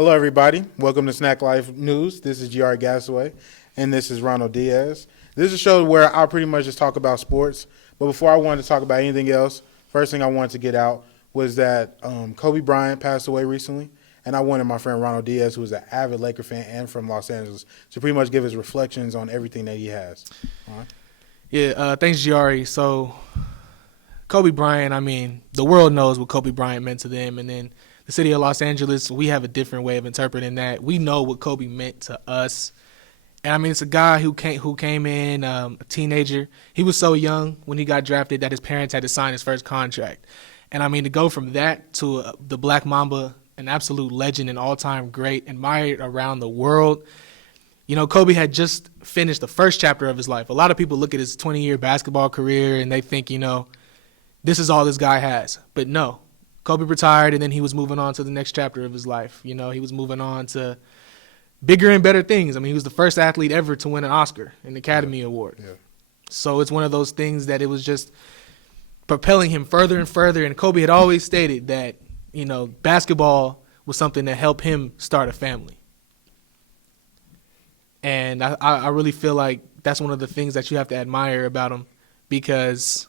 Hello, everybody. Welcome to SnackLife News. This is G.R. Gasaway, and this is Ronald Diaz. This is a show where I pretty much just talk about sports. But before I wanted to talk about anything else, first thing I wanted to get out was that Kobe Bryant passed away recently, and I wanted my friend Ronald Diaz, who is an avid Laker fan and from Los Angeles, to pretty much give his reflections on everything that he has. All right? Yeah, thanks, Giari. So, Kobe Bryant, I mean, the world knows what Kobe Bryant meant to them, and then the city of Los Angeles, we have a different way of interpreting that. We know what Kobe meant to us. And, I mean, it's a guy who came in, a teenager. He was so young when he got drafted that his parents had to sign his first contract. And, I mean, to go from that to the Black Mamba, an absolute legend, an all-time great, admired around the world. You know, Kobe had just finished the first chapter of his life. A lot of people look at his 20-year basketball career and they think, you know, this is all this guy has. But no. Kobe retired, and then he was moving on to the next chapter of his life. You know, he was moving on to bigger and better things. I mean, he was the first athlete ever to win an Oscar, an Academy Award. Yeah. So it's one of those things that it was just propelling him further and further. And Kobe had always stated that, you know, basketball was something that helped him start a family. And I really feel like that's one of the things that you have to admire about him, because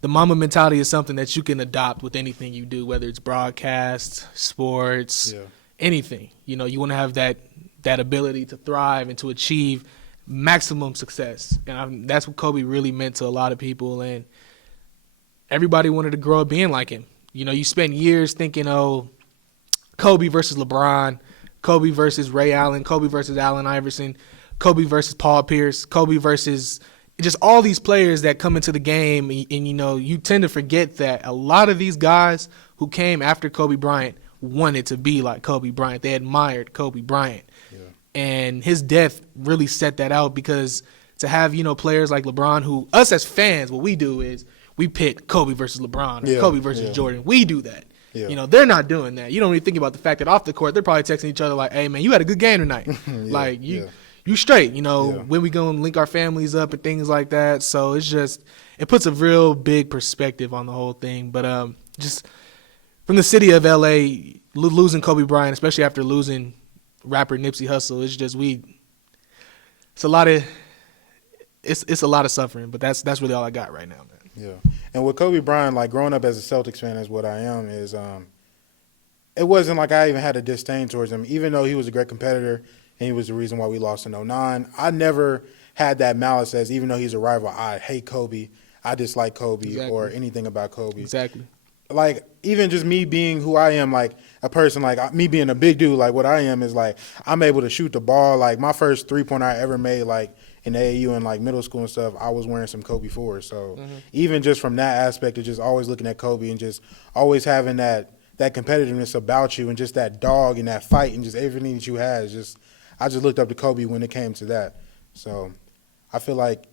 the Mamba mentality is something that you can adopt with anything you do, whether it's broadcast, sports, anything. You know, you want to have that ability to thrive and to achieve maximum success. And that's what Kobe really meant to a lot of people. And everybody wanted to grow up being like him. You know, you spend years thinking, oh, Kobe versus LeBron, Kobe versus Ray Allen, Kobe versus Allen Iverson, Kobe versus Paul Pierce, Kobe versus just all these players that come into the game, and, you know, you tend to forget that a lot of these guys who came after Kobe Bryant wanted to be like Kobe Bryant. They admired Kobe Bryant. Yeah. And his death really set that out, because to have, you know, players like LeBron, who us as fans, what we do is we pit Kobe versus LeBron or Kobe versus Jordan. We do that. Yeah. You know, they're not doing that. You don't even think about the fact that off the court, they're probably texting each other like, hey, man, you had a good game tonight. You straight, you know, when we go and link our families up and things like that. So it's just, it puts a real big perspective on the whole thing. But just from the city of L.A., losing Kobe Bryant, especially after losing rapper Nipsey Hussle, it's just it's a lot of suffering. But that's really all I got right now, man. Yeah. And with Kobe Bryant, like growing up as a Celtics fan is what I am, is it wasn't like I even had a disdain towards him, even though he was a great competitor. And he was the reason why we lost in 2009. I never had that malice as, even though he's a rival, I hate Kobe, I dislike Kobe, or anything about Kobe. Exactly. Like, even just me being who I am, like a person, like me being a big dude, like what I am is like, I'm able to shoot the ball. Like my first three-pointer I ever made, like in AAU and like middle school and stuff, I was wearing some Kobe 4s. So even just from that aspect of just always looking at Kobe and just always having that competitiveness about you and just that dog and that fight and just everything that you had is just, I just looked up to Kobe when it came to that. So I feel like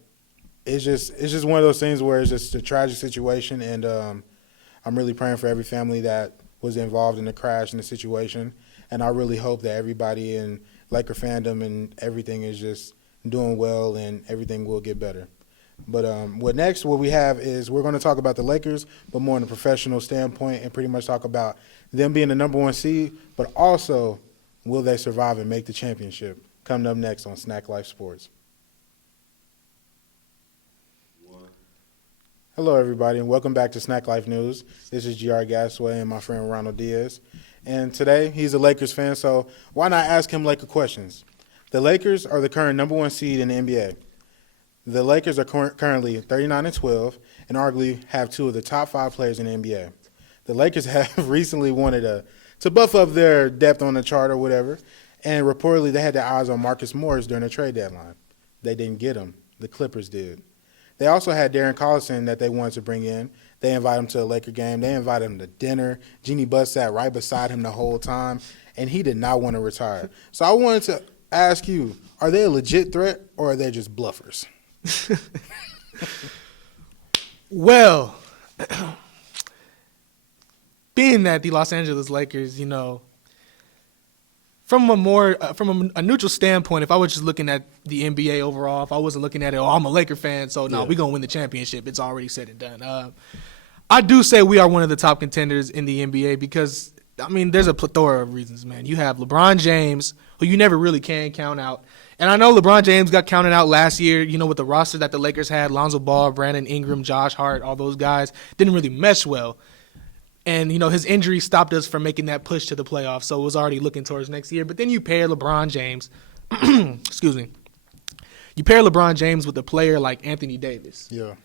it's just one of those things where it's just a tragic situation, and I'm really praying for every family that was involved in the crash and the situation. And I really hope that everybody in Laker fandom and everything is just doing well and everything will get better. But what we have is we're going to talk about the Lakers, but more in a professional standpoint, and pretty much talk about them being the number one seed, but also will they survive and make the championship? Coming up next on SnackLife Sports. Hello, everybody, and welcome back to SnackLife News. This is G.R. Gasaway and my friend Ronald Diaz. And today, he's a Lakers fan, so why not ask him Laker questions? The Lakers are the current number one seed in the NBA. The Lakers are currently 39-12 and arguably have two of the top 5 players in the NBA. The Lakers have recently wanted to buff up their depth on the chart or whatever, and reportedly they had their eyes on Marcus Morris during the trade deadline. They didn't get him. The Clippers did. They also had Darren Collison that they wanted to bring in. They invited him to a Laker game. They invited him to dinner. Jeannie Buss sat right beside him the whole time, and he did not want to retire. So I wanted to ask you, are they a legit threat or are they just bluffers? Well, being that the Los Angeles Lakers, you know, from a neutral standpoint, if I was just looking at the NBA overall, if I wasn't looking at it, I'm a Laker fan, so no, we're going to win the championship. It's already said and done. I do say we are one of the top contenders in the NBA because I mean, there's a plethora of reasons, man. You have LeBron James, who you never really can count out. And I know LeBron James got counted out last year, with the roster that the Lakers had, Lonzo Ball, Brandon Ingram, Josh Hart, all those guys didn't really mesh well. And, his injury stopped us from making that push to the playoffs, so it was already looking towards next year. But then you pair LeBron James, excuse me, you pair LeBron James with a player like Anthony Davis. Yeah.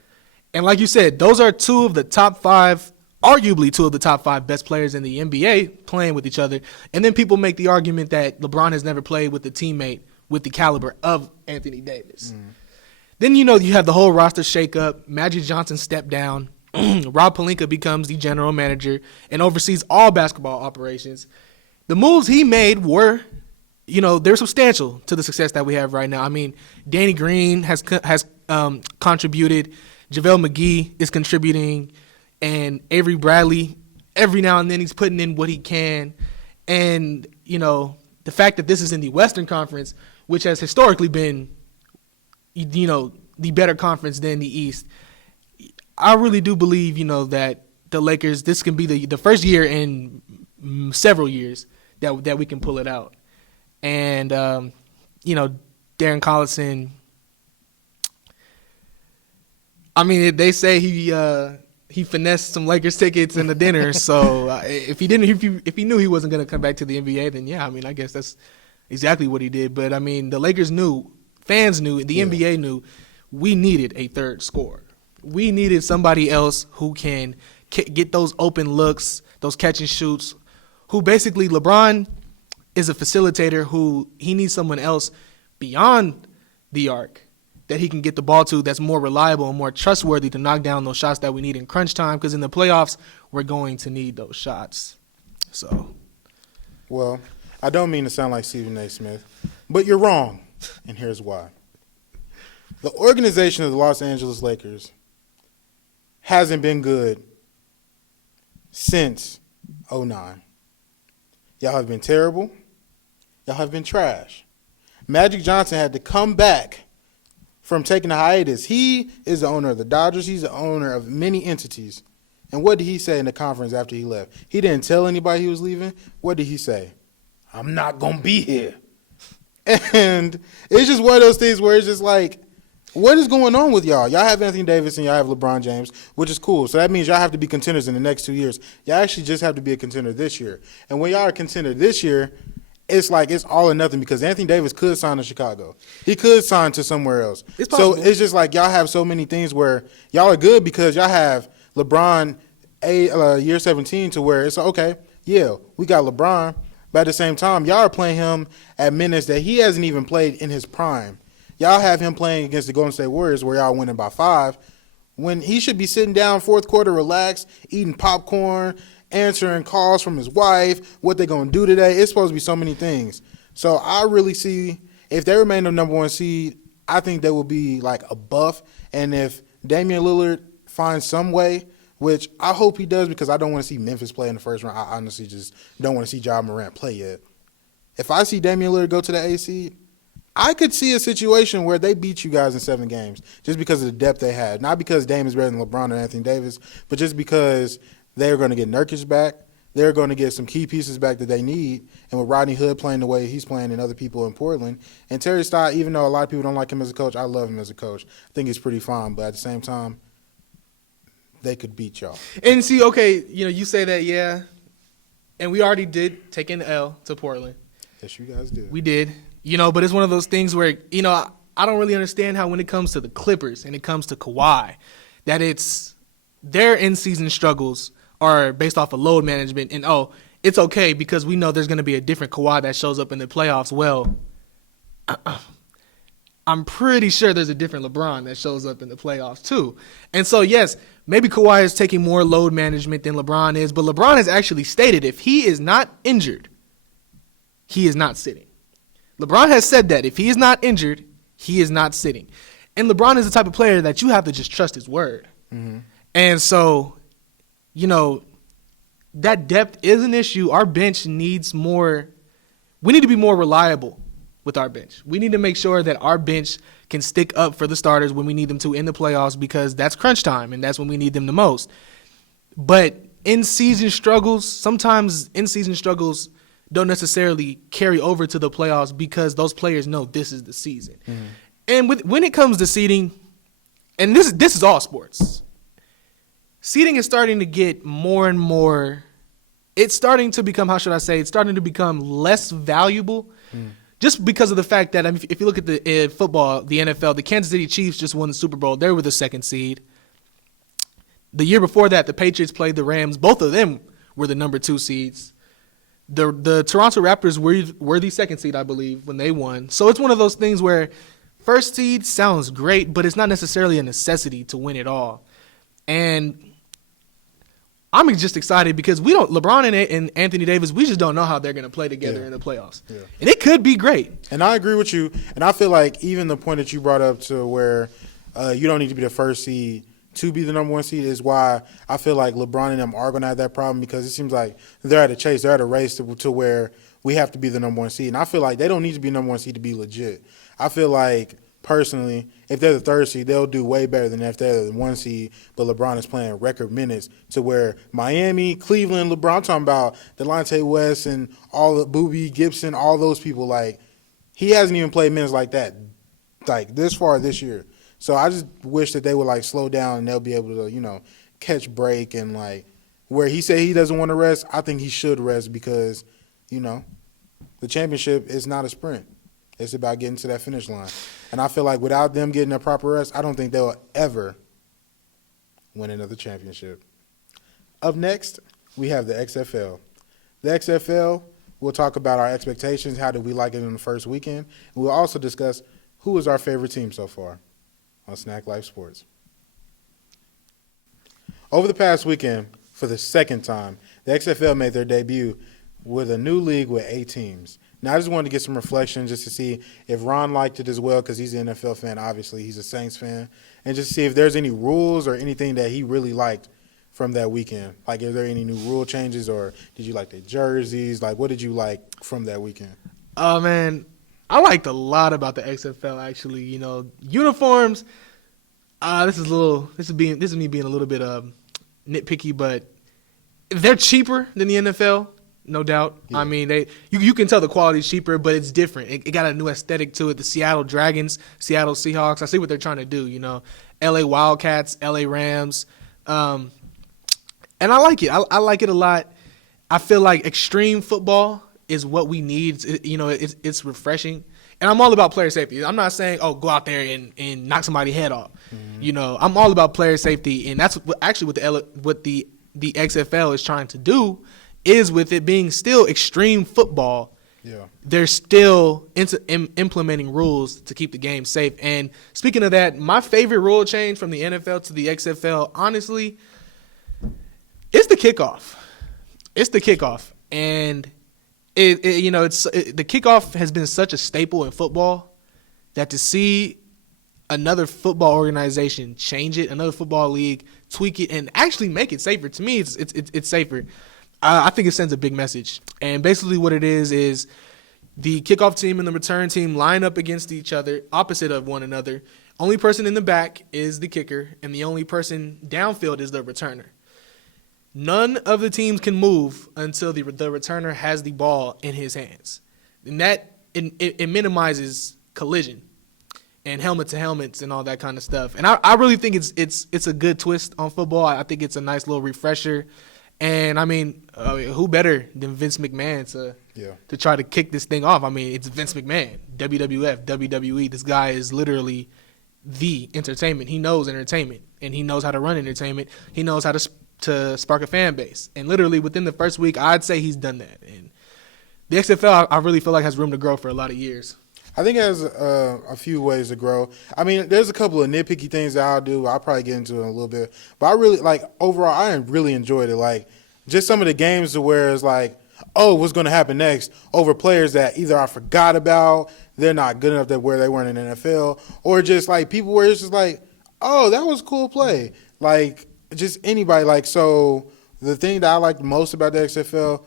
And like you said, those are arguably two of the top five best players in the NBA playing with each other. And then people make the argument that LeBron has never played with a teammate with the caliber of Anthony Davis. Then, you have the whole roster shakeup. Magic Johnson stepped down. Rob Pelinka becomes the general manager and oversees all basketball operations. The moves he made were, they're substantial to the success that we have right now. I mean, Danny Green has contributed. JaVale McGee is contributing. And Avery Bradley, every now and then he's putting in what he can. And, the fact that this is in the Western Conference, which has historically been, the better conference than the East, I really do believe, that the Lakers, this can be the first year in several years that we can pull it out. And, Darren Collison, I mean, they say he finessed some Lakers tickets in the dinner. So if he knew he wasn't going to come back to the NBA, then yeah, I mean, I guess that's exactly what he did. But I mean, the Lakers knew, fans knew, the NBA knew we needed a third scorer. We needed somebody else who can get those open looks, those catch and shoots, who basically LeBron is a facilitator who he needs someone else beyond the arc that he can get the ball to that's more reliable and more trustworthy to knock down those shots that we need in crunch time, because in the playoffs, we're going to need those shots. So, well, I don't mean to sound like Stephen A. Smith, but you're wrong, and here's why. The organization of the Los Angeles Lakers hasn't been good since 2009. Y'all have been terrible. Y'all have been trash. Magic Johnson had to come back from taking a hiatus. He is the owner of the Dodgers. He's the owner of many entities. And what did he say in the conference after he left? He didn't tell anybody he was leaving. What did he say? I'm not going to be here. And it's just one of those things where it's just like, what is going on with y'all? Y'all have Anthony Davis and y'all have LeBron James, which is cool. So that means y'all have to be contenders in the next 2 years. Y'all actually just have to be a contender this year. And when y'all are a contender this year, it's like it's all or nothing, because Anthony Davis could sign to Chicago. He could sign to somewhere else. So it's just like y'all have so many things where y'all are good because y'all have LeBron year 17 to where it's okay, yeah, we got LeBron. But at the same time, y'all are playing him at minutes that he hasn't even played in his prime. Y'all have him playing against the Golden State Warriors where y'all winning by 5 when he should be sitting down fourth quarter relaxed, eating popcorn, answering calls from his wife, what they're going to do today. It's supposed to be so many things. So I really see, if they remain the number 1 seed, I think they will be like a buff. And if Damian Lillard finds some way, which I hope he does, because I don't want to see Memphis play in the first round. I honestly just don't want to see Ja Morant play yet. If I see Damian Lillard go to the A seed, I could see a situation where they beat you guys in 7 games just because of the depth they had. Not because Dame is better than LeBron and Anthony Davis, but just because they're going to get Nurkic back. They're going to get some key pieces back that they need. And with Rodney Hood playing the way he's playing and other people in Portland. And Terry Stott, even though a lot of people don't like him as a coach, I love him as a coach. I think he's pretty fine. But at the same time, they could beat y'all. And see, okay, you say that, yeah. And we already did take an L to Portland. Yes, you guys did. We did. But it's one of those things where, I don't really understand how when it comes to the Clippers and it comes to Kawhi, that it's their in-season struggles are based off of load management. And, it's okay because we know there's going to be a different Kawhi that shows up in the playoffs. Well, I'm pretty sure there's a different LeBron that shows up in the playoffs too. And so, yes, maybe Kawhi is taking more load management than LeBron is, but LeBron has actually stated if he is not injured, he is not sitting. LeBron has said that if he is not injured, he is not sitting. And LeBron is the type of player that you have to just trust his word. Mm-hmm. And so, that depth is an issue. Our bench needs more. We need to be more reliable with our bench. We need to make sure that our bench can stick up for the starters when we need them to in the playoffs, because that's crunch time and that's when we need them the most. But in-season struggles, sometimes in-season struggles don't necessarily carry over to the playoffs because those players know this is the season. Mm-hmm. And when it comes to seeding, and this is all sports, seeding is starting to get more and more. It's starting to become, how should I say? It's starting to become less valuable, just because of the fact that, I mean, if you look at the football, the NFL, the Kansas City Chiefs just won the Super Bowl. They were the 2nd seed. The year before that, the Patriots played the Rams. Both of them were the number 2 seeds. The Toronto Raptors were the 2nd seed, I believe, when they won. So it's one of those things where first seed sounds great, but it's not necessarily a necessity to win it all. And I'm just excited because LeBron and Anthony Davis, we just don't know how they're going to play together in the playoffs. Yeah. And it could be great. And I agree with you. And I feel like even the point that you brought up to where you don't need to be the first seed to be the number 1 seed is why I feel like LeBron and them are going to have that problem, because it seems like they're at a chase. They're at a race to where we have to be the number 1 seed. And I feel like they don't need to be number 1 seed to be legit. I feel like, personally, if they're the 3rd seed, they'll do way better than if they're the 1 seed, but LeBron is playing record minutes to where Miami, Cleveland, LeBron, I'm talking about Delonte West and all the Boobie Gibson, all those people, like, he hasn't even played minutes like that, like, this far this year. So I just wish that they would, like, slow down and they'll be able to, you know, catch break and, like, where he said he doesn't want to rest, I think he should rest because, you know, the championship is not a sprint. It's about getting to that finish line. And I feel like without them getting a proper rest, I don't think they'll ever win another championship. Up next, we have the XFL. The XFL, we'll talk about our expectations, how did we like it in the first weekend, and we'll also discuss who was our favorite team so far on SnackLife Sports. Over the past weekend, for the 2nd time, the XFL made their debut with a new league with 8 teams. Now, I just wanted to get some reflection just to see if Ron liked it as well, because he's an NFL fan, obviously. He's a Saints fan. And just see if there's any rules or anything that he really liked from that weekend. Like, are there any new rule changes, or did you like the jerseys? Like, what did you like from that weekend? Oh, man, I liked a lot about the XFL, actually. You know, uniforms, this is me being a little bit nitpicky, but they're cheaper than the NFL. No doubt. Yeah. I mean, you can tell the quality's cheaper, but it's different. It got a new aesthetic to it. The Seattle Dragons, Seattle Seahawks. I see what they're trying to do, you know. LA Wildcats, LA Rams. And I like it. I like it a lot. I feel like extreme football is what we need. It's refreshing. And I'm all about player safety. I'm not saying, go out there and knock somebody's head off. Mm-hmm. You know, I'm all about player safety. And that's what the XFL is trying to do. Is with it being still extreme football, they're still implementing rules to keep the game safe. And speaking of that, my favorite rule change from the NFL to the XFL, honestly, it's the kickoff. It's the kickoff. And, the kickoff has been such a staple in football that to see another football organization change it, another football league tweak it, and actually make it safer, to me, it's safer. I think it sends a big message. And basically what it is the kickoff team and the return team line up against each other, opposite of one another. Only person in the back is the kicker, and the only person downfield is the returner. None of the teams can move until the returner has the ball in his hands. And that it minimizes collision and helmet to helmets and all that kind of stuff. And I really think it's a good twist on football. I think it's a nice little refresher. And, I mean, who better than Vince McMahon to try to kick this thing off? I mean, it's Vince McMahon, WWF, WWE. This guy is literally the entertainment. He knows entertainment, and he knows how to run entertainment. He knows how to spark a fan base. And literally within the first week, I'd say he's done that. And the XFL, I really feel like has room to grow for a lot of years. I think it has a few ways to grow. I mean, there's a couple of nitpicky things that I'll do. I'll probably get into it in a little bit. But I really, overall, I really enjoyed it. Like, just some of the games to where it's like, what's going to happen next over players that either I forgot about, they're not good enough that where they weren't in the NFL, or just, like, people where it's just like, that was a cool play. Like, just anybody. Like, so the thing that I like most about the XFL,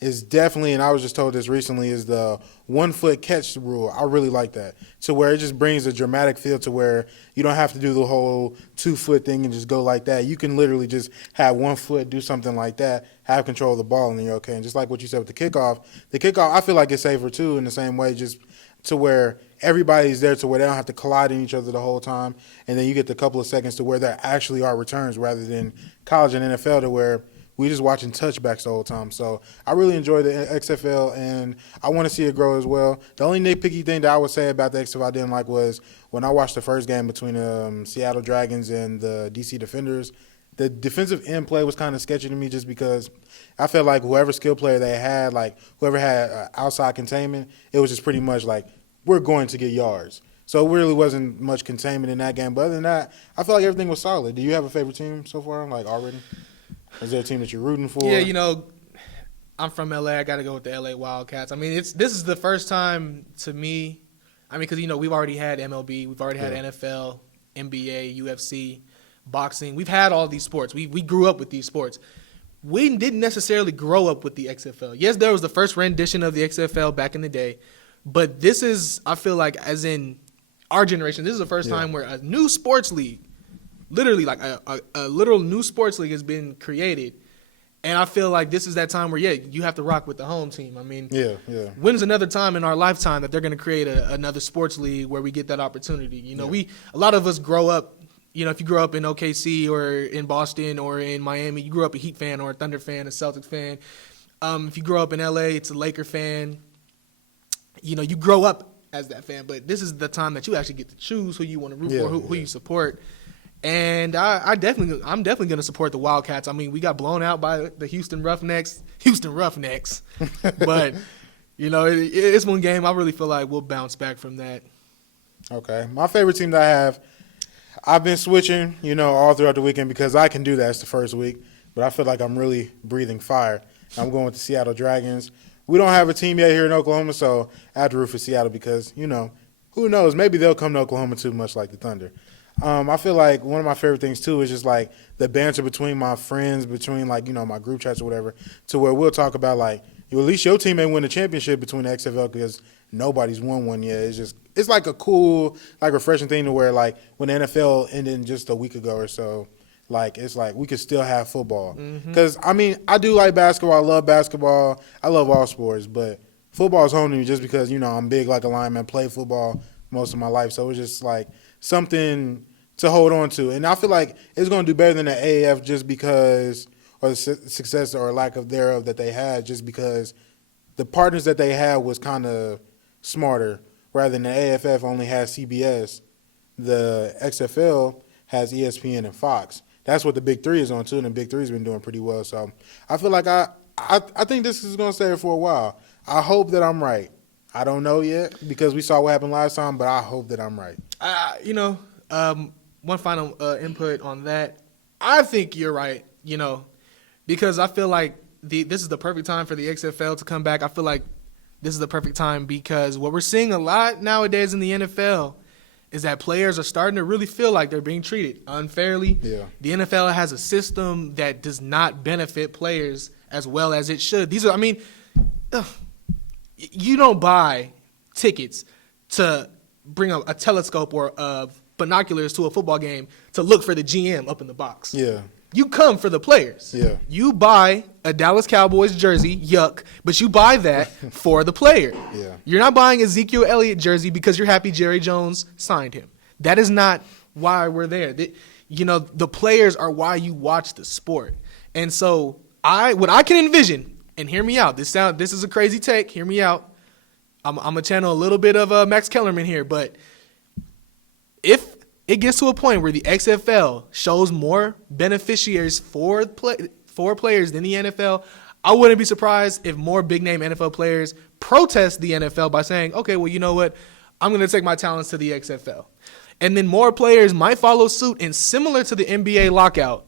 is definitely, and I was just told this recently, is the 1 foot catch rule. I really like that, to where it just brings a dramatic feel to where you don't have to do the whole 2 foot thing and just go like that. You can literally just have 1 foot, do something like that, have control of the ball, and then you're okay. And just like what you said with the kickoff I feel like it's safer too in the same way, just to where everybody's there to where they don't have to collide in each other the whole time, and then you get the couple of seconds to where there actually are returns rather than college and NFL to where we just watching touchbacks the whole time. So I really enjoy the XFL, and I want to see it grow as well. The only nitpicky thing that I would say about the XFL I didn't like was when I watched the first game between Seattle Dragons and the DC Defenders, the defensive end play was kind of sketchy to me just because I felt like whoever skill player they had, like whoever had outside containment, it was just pretty much like, we're going to get yards. So it really wasn't much containment in that game. But other than that, I feel like everything was solid. Do you have a favorite team so far, like already? Is there a team that you're rooting for? Yeah, I'm from LA. I got to go with the LA Wildcats. I mean, this is the first time to me. I mean, because we've already had MLB, we've already had NFL, NBA, UFC, boxing. We've had all these sports. We grew up with these sports. We didn't necessarily grow up with the XFL. Yes, there was the first rendition of the XFL back in the day, but this is, I feel like, as in our generation, this is the first time where a new sports league, literally like a literal new sports league, has been created. And I feel like this is that time where, you have to rock with the home team. I mean, when's another time in our lifetime that they're going to create another sports league where we get that opportunity? A lot of us grow up, if you grow up in OKC or in Boston or in Miami, you grew up a Heat fan or a Thunder fan, a Celtics fan. If you grow up in LA, it's a Laker fan. You grow up as that fan. But this is the time that you actually get to choose who you want to root for, who you support. And I'm definitely going to support the Wildcats. I mean, we got blown out by the Houston Roughnecks. But, it's one game I really feel like we'll bounce back from that. Okay. My favorite team that I have, I've been switching, all throughout the weekend because I can do that. It's the first week. But I feel like I'm really breathing fire. I'm going with the Seattle Dragons. We don't have a team yet here in Oklahoma, so I have to root for Seattle because, who knows? Maybe they'll come to Oklahoma too, much like the Thunder. I feel like one of my favorite things, too, is just, like, the banter between my friends, between, like, my group chats or whatever, to where we'll talk about, like, at least your team may win a championship between the XFL because nobody's won one yet. It's like a cool, like, refreshing thing to where, like, when the NFL ended just a week ago or so, like, it's like we could still have football. Because, I mean, I do like basketball. I love basketball. I love all sports. But football is home to me just because, I'm big like a lineman, played football most of my life. So it's just, like, something to hold on to. And I feel like it's going to do better than the AAF just because, or the success or lack of thereof that they had, just because the partners that they had was kind of smarter. Rather than the AFF only has CBS, the XFL has ESPN and Fox. That's what the Big Three is on too, and the Big Three's been doing pretty well. So I feel like I think this is going to stay here for a while. I hope that I'm right. I don't know yet because we saw what happened last time, but I hope that I'm right. One final input on that. I think you're right, because I feel like this is the perfect time for the XFL to come back. I feel like this is the perfect time because what we're seeing a lot nowadays in the NFL is that players are starting to really feel like they're being treated unfairly. Yeah. The NFL has a system that does not benefit players as well as it should. You don't buy tickets to bring a telescope or binoculars to a football game to look for the GM up in the box. Yeah. You come for the players. Yeah. You buy a Dallas Cowboys jersey, but you buy that for the player. Yeah. You're not buying Ezekiel Elliott jersey because you're happy Jerry Jones signed him. That is not why we're there. The players are why you watch the sport. And so what I can envision, and hear me out. This is a crazy take. Hear me out. I'm gonna channel a little bit of Max Kellerman here, but if it gets to a point where the XFL shows more beneficiaries for players than the NFL, I wouldn't be surprised if more big-name NFL players protest the NFL by saying, okay, well, you know what? I'm going to take my talents to the XFL. And then more players might follow suit, and similar to the NBA lockout,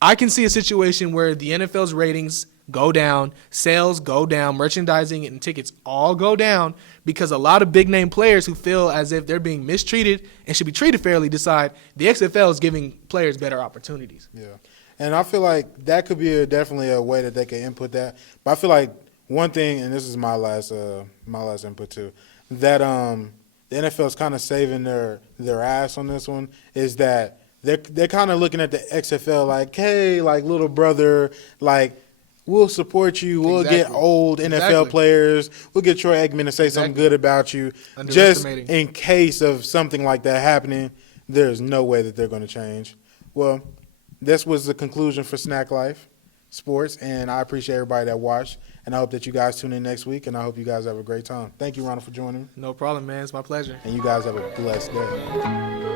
I can see a situation where the NFL's ratings go down, sales go down, merchandising and tickets all go down because a lot of big name players who feel as if they're being mistreated and should be treated fairly decide the XFL is giving players better opportunities. Yeah. And I feel like that could be definitely a way that they can input that. But I feel like one thing, and this is my last input too, that the NFL is kind of saving their ass on this one is that they're kind of looking at the XFL like, hey, like little brother, like we'll support you. We'll get Exactly. old NFL Exactly. players. We'll get Troy Aikman to say something Exactly. good about you. Just Underestimating. in case of something like that happening, there's no way that they're going to change. Well, this was the conclusion for Snack Life Sports, and I appreciate everybody that watched, and I hope that you guys tune in next week, and I hope you guys have a great time. Thank you, Ronald, for joining me, No problem, man. It's my pleasure. and you guys have a blessed day.